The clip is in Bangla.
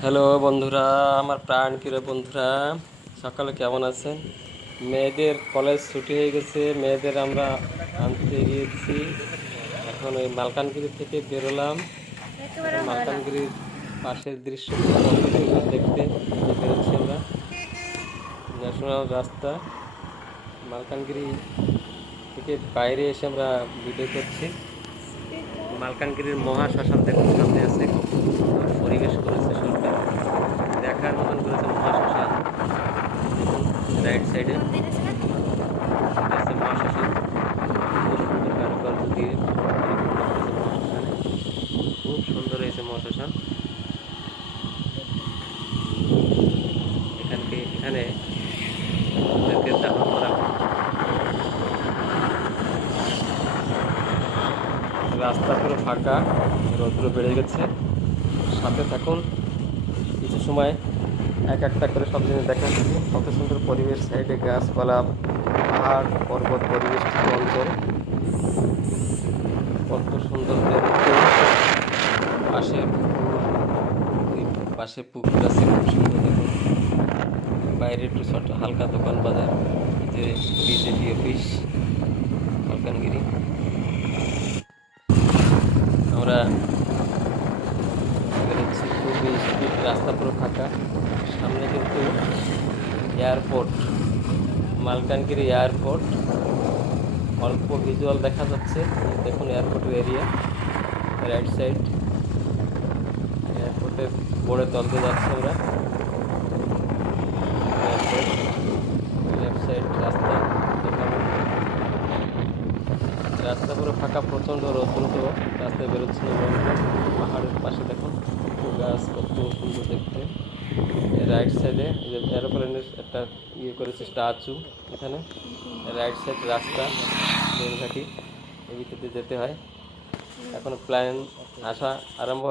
হ্যালো বন্ধুরা আমার প্রাণ প্রিয় বন্ধুরা সকালে কেমন আছেন? মেয়েদের কলেজ ছুটি হয়ে গেছে মেয়েদের আমরা আনতে গিয়েছি। এখন ওই মালকানগিরি থেকে বেরোলাম। মালকানগিরির পাশের দৃশ্য দেখতে বেরোচ্ছি আমরা। ন্যাশনাল রাস্তা। মালকানগিরি থেকে বাইরে এসে আমরা ভিডিও করছি। মালকানগিরির মহাশ্মশান দেখুন সামনে আছে পরিবেশ করেছে সরকার দেখার মতন করেছে মহাশ্মশান দেখুন রাইট সাইডে খুব সুন্দর হয়েছে এখানে রাস্তা পুরো ফাঁকা রৌদ্র বেড়ে গেছে। সাথে থাকুন। কিছু সময় এক একটা করে সব জিনিস দেখাচ্ছি কত সুন্দর পরিবেশ, সাইডে গাছপালা, পাহাড়, পর্বত, পরিবেশ অঞ্চল। কত সুন্দর পাশে পাশে পুকুর আছে, খুব সুন্দর দেখুন বাইরে একটু ছোট, হালকা দোকান বাজার, যে বিজেপি অফিস মালকানগিরি। আমরা রাস্তা পুরো ফাঁকা। সামনে কিন্তু এয়ারপোর্ট মালকানগিরি এয়ারপোর্ট অল্প ভিজুয়াল দেখা যাচ্ছে। দেখুন এয়ারপোর্টের এরিয়া রাইট সাইড এয়ারপোর্টের বোর্ডের তল দিয়ে যাচ্ছি আমরা লেফট সাইড রাস্তা রাস্তা পুরো ফাঁকা, প্রচণ্ড রোদ রাস্তায় বেরোচ্ছিল রৌদ্র পাহাড়ের পাশে দেখুন কত গাছ কত সুন্দর দেখতে। রাইট সাইডে যে এরোপ্লেনের একটা ইয়ে করেছে স্ট্যাচু এখানে। রাইট সাইড রাস্তা রেলঘাটি এই ভিতর যেতে হয়। এখন প্ল্যান আসা আরম্ভ